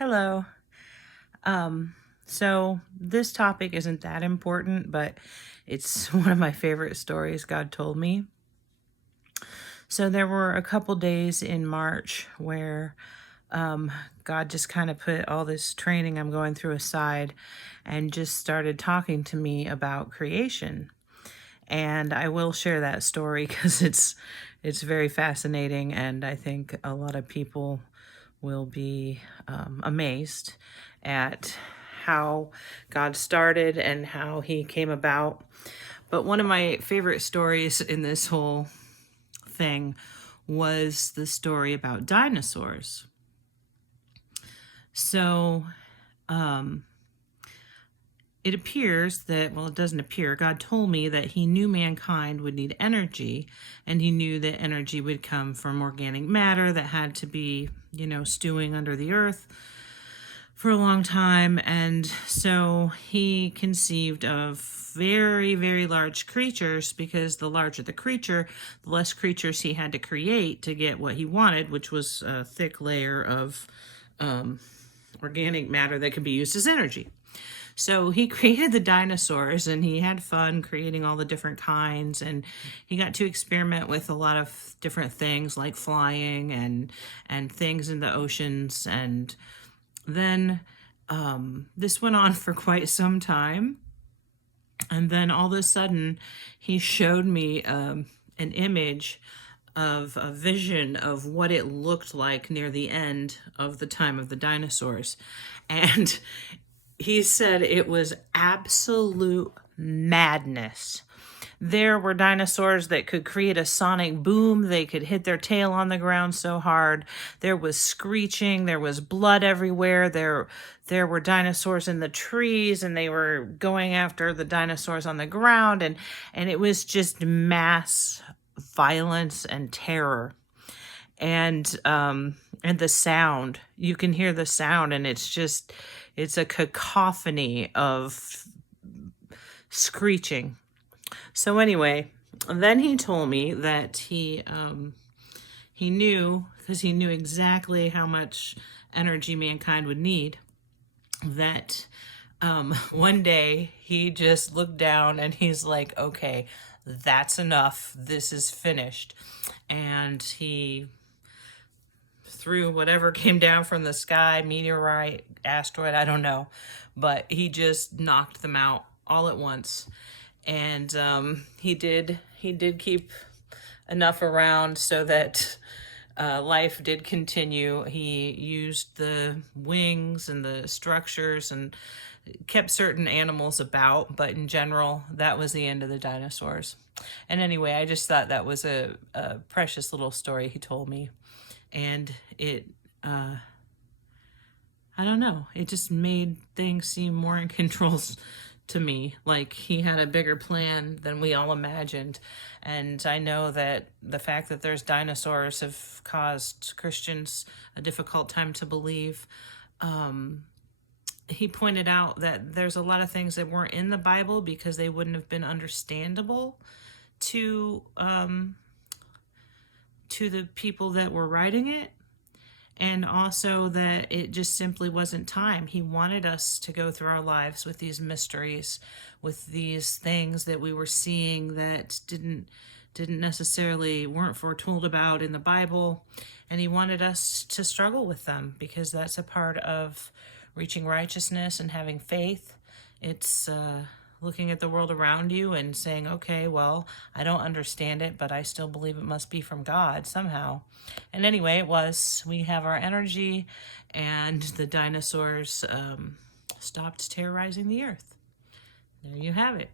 Hello. So this topic isn't that important, but it's one of my favorite stories God told me. So there were a couple days in March where um, God just kind of put all this training I'm going through aside and just started talking to me about creation. And I will share that story because it's very fascinating, and I think a lot of people will be amazed at how God started and how he came about. But one of my favorite stories in this whole thing was the story about dinosaurs. So, um, it appears that, well, it doesn't appear, God told me that he knew mankind would need energy, and he knew that energy would come from organic matter that had to be, stewing under the earth for a long time. And so he conceived of very, very large creatures, because the larger the creature, the less creatures he had to create to get what he wanted, which was a thick layer of organic matter that could be used as energy. So he created the dinosaurs, and he had fun creating all the different kinds, and he got to experiment with a lot of different things like flying and things in the oceans. And then this went on for quite some time. And then all of a sudden he showed me an image of a vision of what it looked like near the end of the time of the dinosaurs. And he said it was absolute madness. There were dinosaurs that could create a sonic boom. They could hit their tail on the ground so hard. There was screeching. There was blood everywhere. There were dinosaurs in the trees, and they were going after the dinosaurs on the ground. And it was just mass violence and terror. And the sound, you can hear the sound, and it's a cacophony of screeching. So anyway, then he told me that he knew, because he knew exactly how much energy mankind would need, that one day he just looked down and he's like, okay, that's enough. This is finished. And he threw whatever came down from the sky, meteorite, asteroid, I don't know, but he just knocked them out all at once. And he did keep enough around so that life did continue. He used the wings and the structures and kept certain animals about, but in general, that was the end of the dinosaurs. And anyway, I just thought that was a precious little story he told me. And it, I don't know, it just made things seem more in control to me, like he had a bigger plan than we all imagined. And I know that the fact that there's dinosaurs have caused Christians a difficult time to believe. He pointed out that there's a lot of things that weren't in the Bible because they wouldn't have been understandable to the people that were writing it. And also that it just simply wasn't time. He wanted us to go through our lives with these mysteries, with these things that we were seeing that didn't necessarily, weren't foretold about in the Bible. And he wanted us to struggle with them, because that's a part of reaching righteousness and having faith. It's looking at the world around you and saying, okay, well, I don't understand it, but I still believe it must be from God somehow. And anyway, it was. We have our energy, and the dinosaurs stopped terrorizing the earth. There you have it.